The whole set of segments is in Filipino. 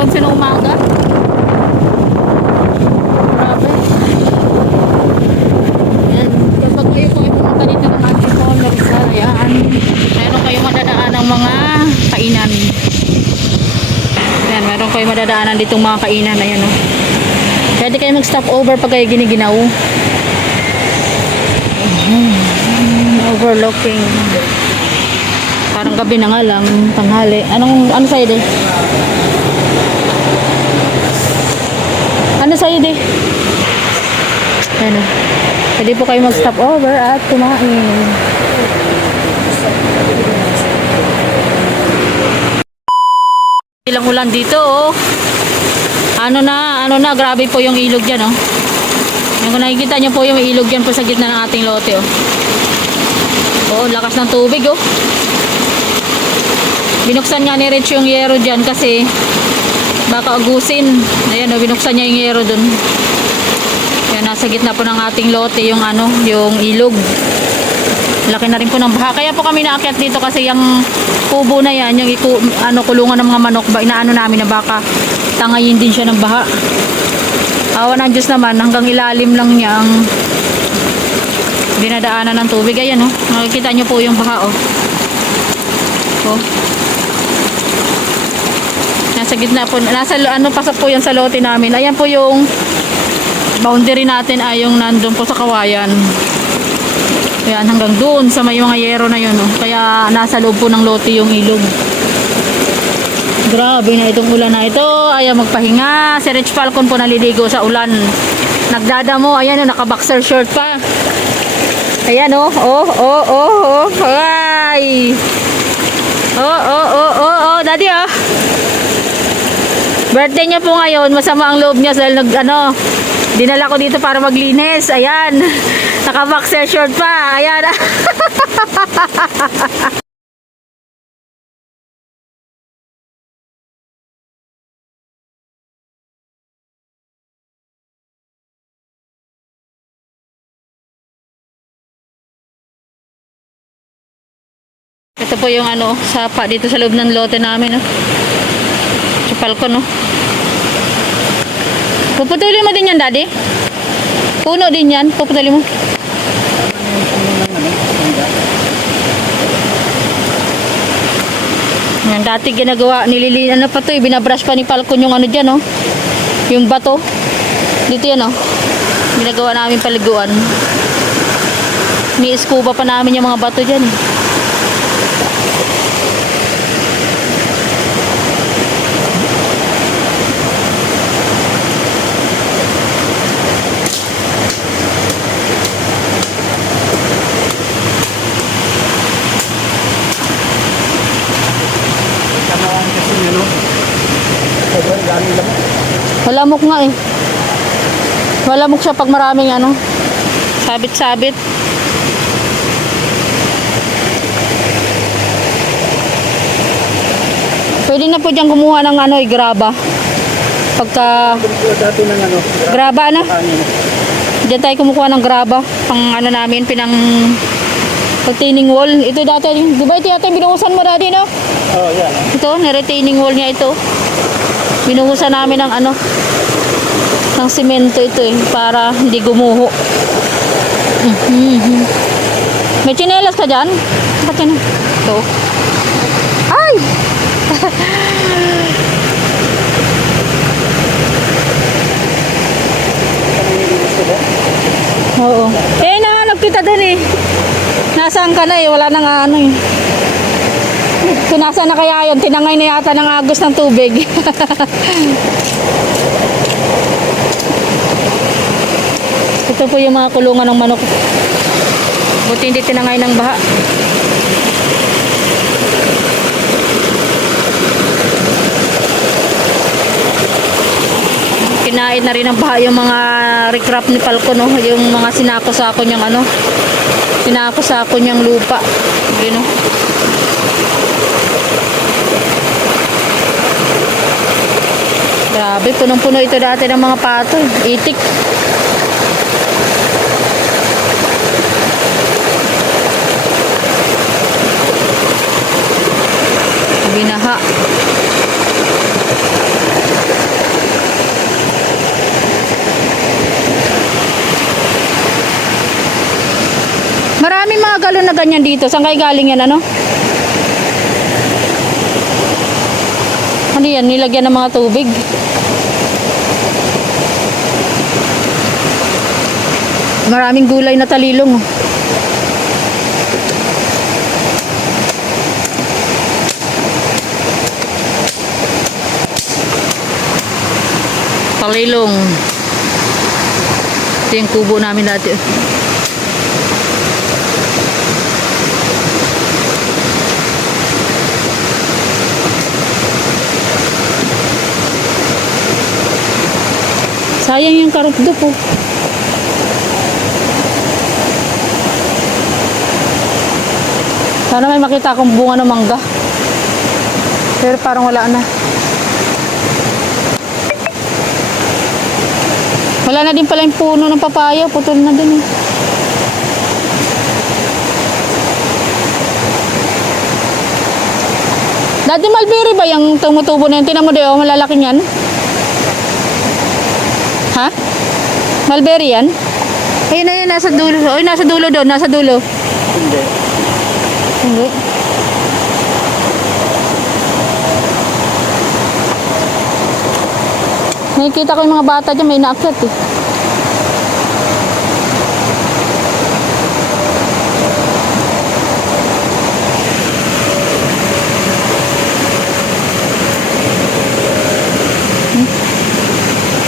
11 ng umaga. Grabe. Yan. Kapag kayo po ay pumunta dito ng Antipolo, Rizal, ayan, meron kayong madadaan ng mga kainan. Ayan, meron kayong madadaanan ditong mga kainan. Ayan, oh. Pwede kayo mag-stop over pag kayo giniginaw. Overlooking. Parang gabi na nga lang, tanghali. Ano side eh? Ano side eh? Ano? Pwede po kayo mag-stop over at kumain. Ilang ulan dito, oh. Ano na, grabe po yung ilog dyan, oh. Yung kung nakikita nyo po yung ilog dyan po sa gitna ng ating lote, oh. Oh, lakas ng tubig, oh. Binuksan nga ni Rich yung yero dyan kasi baka agusin. Ayan, oh, binuksan niya yung yero dun. Yan, nasa gitna po ng ating lote yung yung ilog. Laki na rin po ng baha. Kaya po kami naakyat dito kasi yung kubo na yan, yung kulungan ng mga manok, inaano namin na baka tangayin din siya ng baha. Awa ng Diyos naman, hanggang ilalim lang niya ang dinadaanan ng tubig. Ayan, oh. Makikita nyo po yung baha, oh. Oh. Nasa gitna po, pasok po yan sa lote namin. Ayan po yung boundary natin ay yung nandun po sa kawayan. Ayan, hanggang doon sa may mga yero na yun, oh. Kaya nasa loob po ng lote yung ilog. Grabe na itong ulan na ito. Ayaw magpahinga. Si Rich Falcon po naliligo sa ulan. Nagdadamo. Ayan, oh, naka-boxer shirt pa. Ayan, oh. Oh. Ay. Oh. Daddy, oh. Birthday niya po ngayon. Masama ang loob niya dahil dinala ko dito para maglinis. Ayan. Naka-boxer short pa. Ayan. Ito po yung sapa dito sa loob ng lote namin, no. Sa Falcon, no. Puputulin mo din yan, Daddy? Puno din yan. Puputulin mo. Yan, dati ginagawa, pa to, binabrush pa ni Falcon yung dyan, no. Yung bato. Dito yan, no. Ginagawa namin paliguan. Ni-scuba pa namin yung mga bato dyan, eh. Malamok nga eh. Malamok siya pag maraming sabit-sabit. Pwede na po dyan kumuha ng graba. Pagka graba na. Diyan tayo kumukuha ng graba. Pang namin, retaining wall. Ito dati, di ba ito yata binuhusan mo, Daddy, no? Oh, yeah. Ito, retaining wall niya ito. Binuhusan namin ng ng semento ito eh, para hindi gumuho. May tsinelas ka dyan? Bakit yan? Ito. Ay! Oo. Nahanap kita dun eh. Nasaan ka na eh? Wala na nga eh. Kung nasa na kaya yun, tinangay na yata ng agos ng tubig. Ito po yung mga kulungan ng manok. Buti hindi tinangay ng baha. Kinain na rin ng baha yung mga recrap ni Falcon, no? Yung mga sinako-sako niyang sinako-sako niyang lupa. Yun, no? Grabe, punong-puno ito dati ng mga pato, itik. Binaha. meron na ganyan dito. Saan kayo galing yan, ano? Ano yan? Nilagyan ng mga tubig. Maraming gulay na talilong. Oh. Talilong. Ito yung kubo namin dati. Sayang yung karupdo po. Sana may makita akong bunga ng mangga. Pero parang wala na. Wala na din pala yung puno ng papaya. Putol na din eh. Dati mulberry ba yung tumutubo na yun? Tinan mo doon, malalaki yan. Ha? Mulberry yan? Ayun na yun, nasa dulo. Ay, nasa dulo doon, nasa dulo. Hindi. Hindi. Nakikita ko yung mga bata dyan, may inaakyat eh.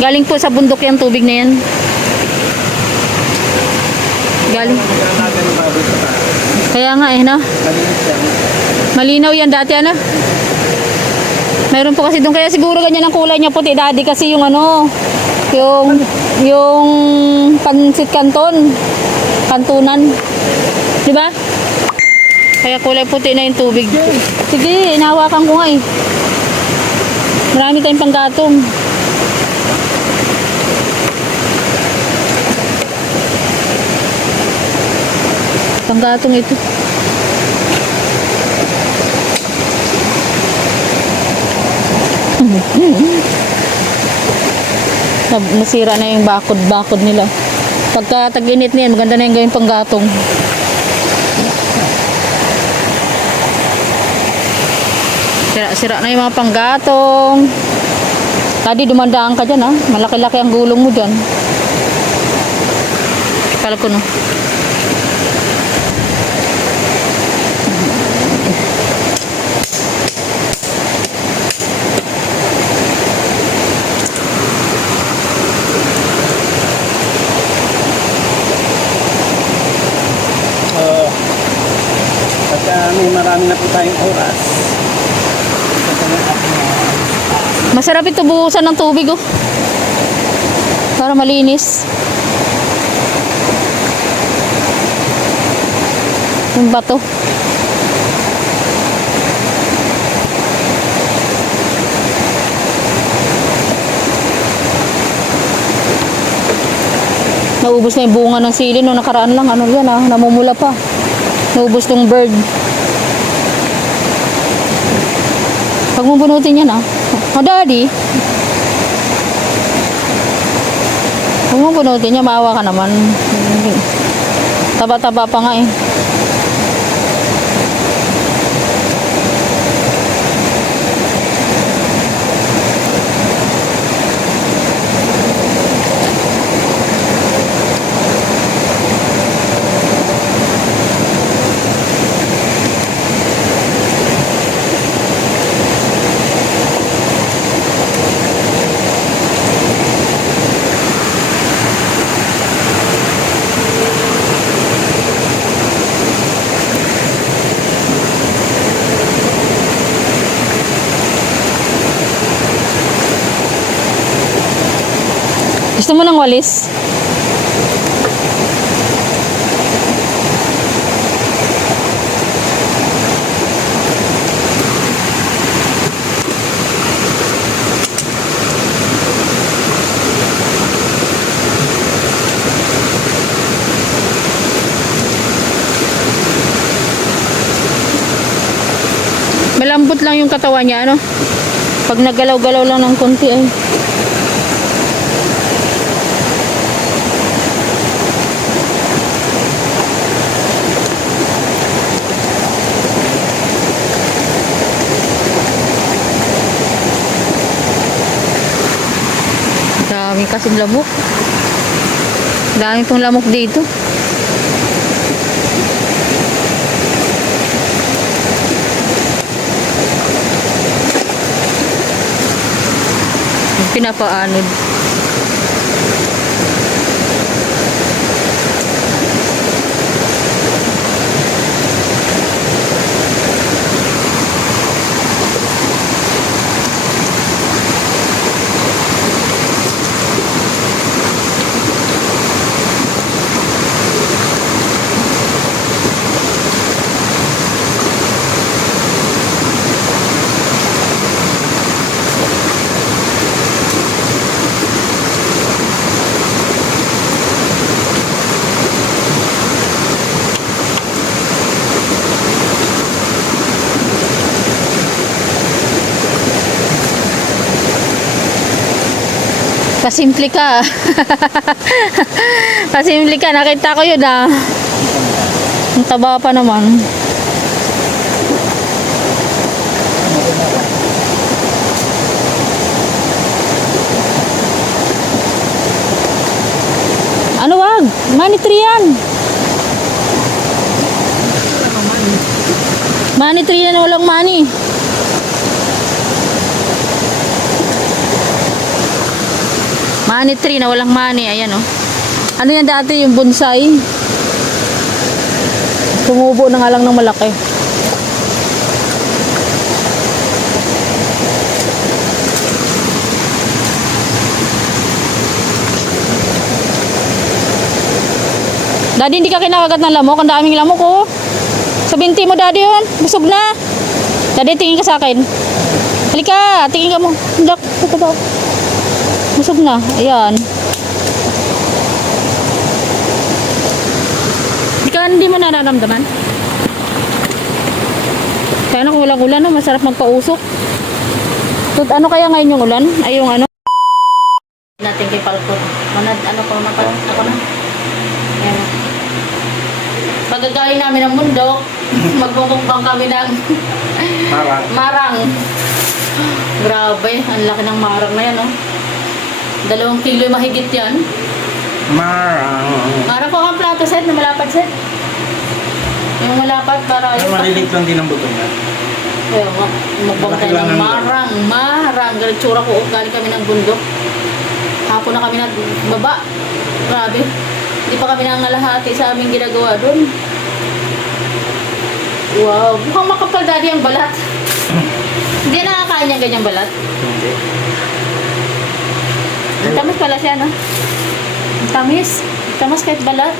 Galing po sa bundok yung tubig na yan. Galing. Kaya nga eh, no? Malinaw yan dati, ano? Mayroon po kasi doon, kaya siguro ganyan ang kulay niya puti, daddy, kasi yung ano, yung pansit kanton, kantunan. Di ba? Kaya kulay puti na yung tubig. Sige, inahawakan ko nga eh. Marami tayong panggatong. Panggatong ito. Nasira na yung bakod nila. Pagka tag-init niyan, maganda na yung gawing panggatong. Sira na yung mga panggatong. Tadi dumandaan ka dyan, ha? Malaki-laki ang gulong mo dyan. Kala ko, no? Marami na po tayong oras. Masarap ito buhusan ng tubig, oh. Para malinis. Yung bato. Naubos na yung bunga ng sili no nakaraan lang. Ano yan, ah? Namumula pa. Naubos ng bird. Pag mo bunutin yan, ah. Oh, daddy. Pag mo bunutin yan, maawa ka naman. Taba-taba pa nga eh. Gusto mo ng walis? Malambot lang yung katawan niya, ano? Pag nagalaw-galaw lang ng konti ay. kasing lamok. Dami pong lamok dito. Pinapaanod. Pasimple ka. Pasimple ka. Nakita ko yun ah. Ang taba pa naman. Ano wag? Money tree yan. Money tree yan, walang money. Money tree na walang money. Ayan oh. Ano yan dati yung bonsai? Tumubo na nga lang ng malaki. Daddy, hindi ka kinakagat ng lamok. Ang daming lamok oh. Sa binti mo, daddy yun. Busog na. Daddy, tingin ka sa akin. Halika, tingin ka mo. Hindi, ito ba? Busog na. Ayan. Hindi mo nararamdaman? Kaya kung walang ulan, no, masarap magpausok. So, ano kaya ngayon yung ulan? Ay, yung ano? Natin kay Palcon. Ano ko na ako na. Ayan. Pagkagaling namin ng bundok, magbubukbang kami ng marang. Grabe, ang laki ng marang na yan, no? 2 kilo mahigit yan. Marang ko ang plato set na malapad set. Yung malapad para yung maliliit lang din ang buto niya. Kaya magbang tayo ng marang. Ganitsura ko, galing kami ng bundok. Hapon na kami nagbaba. Grabe. Hindi pa kami nangalahati sa aming ginagawa doon. Wow. Mukhang makapal daddy ang balat. Hindi nakakain niya ganyang balat. Hindi. Ang tamis pala siya, no? Ang tamis. Tamis kahit balat.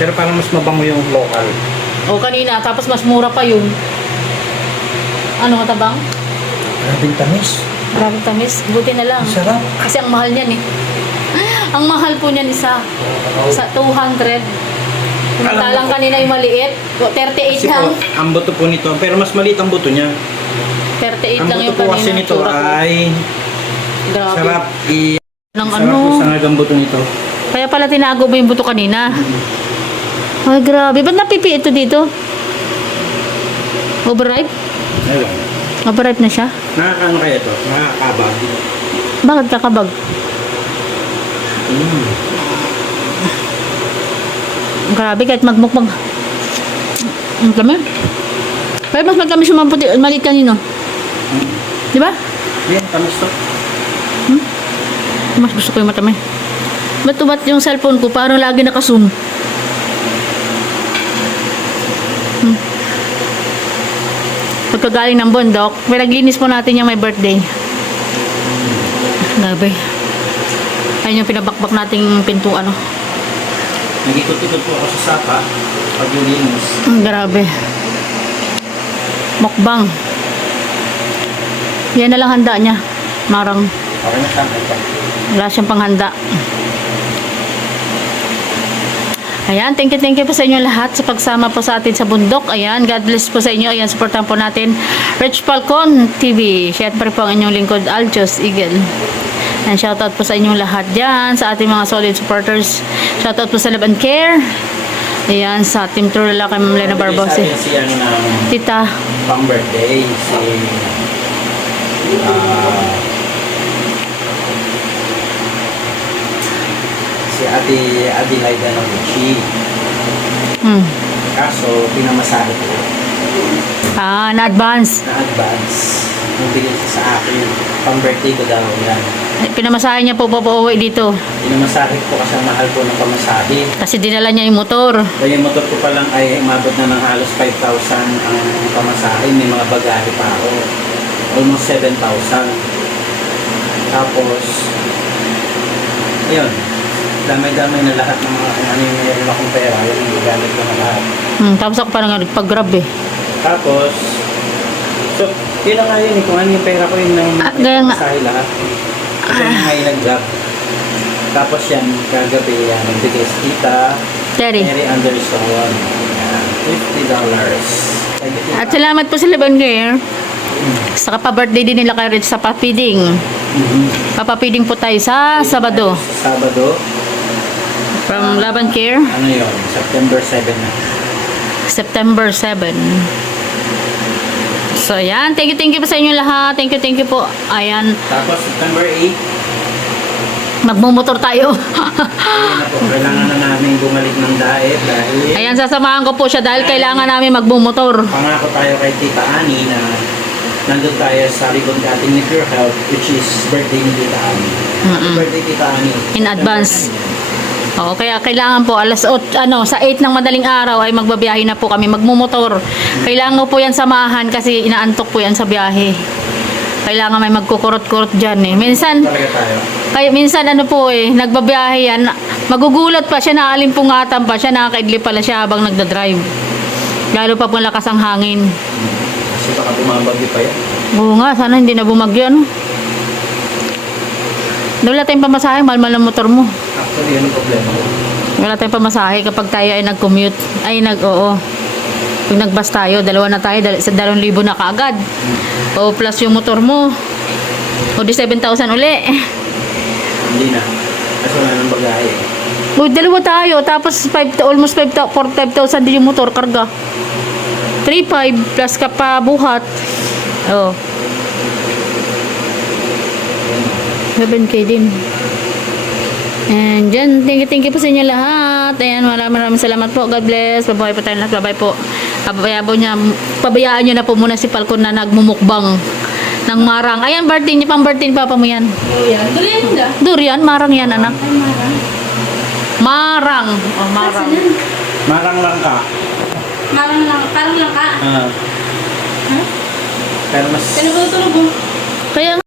Pero parang mas mabango yung local. O kanina, tapos mas mura pa yun. Ano matabang? Grabing tamis. Maraming tamis. Buti na lang. Sarap. Kasi ang mahal niyan eh. Ang mahal po niyan isa. Sa 200. Samantalang kanina yung maliit. 38 Kasi lang. po, ang buto po nito, pero mas maliit ang buto niya. 38 Ang lang buto yung po kanina. kasi nito Tsura ko. ay Grabe. sarap. Ng Sarap ano. po sa ang buto nito. Kaya pala tinago mo yung buto kanina. Ay, grabe. Ba't napipi ito dito? Overripe? Ayun. Overripe na siya? Nakakaano kaya ito? Nakakabag. Bakit kakabag? Grabe, kahit magmukbang. Ang kami. Kaya mas magkami sumamputi, maliit kanino. Di ba? Yan, tamis to. Mas gusto ko yung matami. Ba't yung cellphone ko parang lagi nakazoom. Pagkagaling ng bundok, may naglinis po natin yung may birthday. Grabe. Ayun yung pinabakbak nating pintuan. Ano. Nag-ikot-ikot po ako sa sapa pag ulinis. Grabe. Mukbang. Yan na lang handa niya. Marang. Okay na siya. Wala siyang panghanda. Ayan, thank you po sa inyo lahat sa pagsama po sa atin sa bundok. Ayan, God bless po sa inyo. Ayan, supportan po natin Rich Falcon TV. Siyempre po ang inyong lingkod, Aljos Eagle. And shoutout po sa inyong lahat dyan, sa ating mga solid supporters. Shoutout po sa Love and Care. Ayan, sa Team Turla kay Ma'am Lena Barbosi. Si ano ng Tita. pang birthday. Si si Ate Adelaida Noguchi. Hmm. Kaso, pinamasahe ko Ah, na-advance. na advance. Nabigay siya sa akin. Pang-birthday ko daw yan. Pinamasahe niya po pauwi dito. Pinamasahe ko kasi ang mahal po ng pamasahe. Kasi dinala niya yung motor. Kaya yung motor ko pa lang ay umabot na ng halos 5,000 ang pamasahe. May mga bagahe pa ako. Almost 7,000. Tapos, ayun. Damay-damay na lahat ng mga kung ano yung mayroon akong pera. Yung gamit ko na lahat. Tapos ako parang nagpag-grab eh. Tapos, so, yun na nga yun. Kung ano yung pera ko yun nang Gaya nga. pamasahe lahat. Ito na nga yung nag-grab. Tapos yan, kagabi yan. Nagbigay si Tita. Terry. Mary Anderson. Yan, $50. Thank you, Tita. At salamat po sa Labanger. Sa pa-birthday din nila kay Rich sa papiding. Papapiding po tayo sa Sabado. Sa Sabado. From Laban Care. Ano yun? September 7 na. September 7. So, ayan. Thank you po sa inyo lahat. Thank you po. Ayan. Tapos September 8, Magmumotor tayo. ayun na po. Kailangan na namin bumalik ng diet dahil Ayan, sasamahan ko po siya dahil kailangan namin magmumotor. pangako tayo kay Tita Ani na nandun tayo sa Ribbon Cutting ni Pure Health, which is birthday ni Tita Ani. Happy birthday, Tita Ani. In advance. Oo, kaya kailangan po sa 8 ng madaling araw ay magbabiyahe na po kami, magmumotor. Kailangan ko po yan samahan kasi inaantok po yan sa biyahe. Kailangan may magkukurot-kurot dyan eh. Minsan, Talaga tayo. minsan nagbabiyahe yan, magugulat pa siya, naalimpungatan pa siya, nakakaidli pala siya habang nagdadrive. Lalo pa malakas ang hangin. Kasi baka bumabagyo pa yan. Oo nga, sana hindi na bumagyo, ano? Wala tayong pamasahe, mahal-mahal ang motor mo. Actually, yun ang problema ko. Wala tayong pamasahe kapag tayo ay nag-commute. Pag nag-bus tayo, dalawa na tayo, sa 2,000 na kaagad. O plus yung motor mo. O di 7,000 uli. Hindi na. Kasi wala nang bagahe. O dalawa tayo, tapos almost 5,000 din yung motor, karga. 3,500 plus ka pa buhat. O. 7K din. And dyan, thank you po sa inyo lahat. Ayan, maraming salamat po. God bless. Babae po tayo lahat. Babay po. Pabayaan nyo na po muna si Falcon na nagmumukbang ng marang. Ayan, birthday niyo, pang birthday ni Papa mo yan. Durian da. Durian, marang yan, anak. Ay, marang. Marang. Oh, marang. Asan yan? Marang lang ka. Marang lang. Parang lang ka. Pero mas... Tinutulog mo. Kaya nga,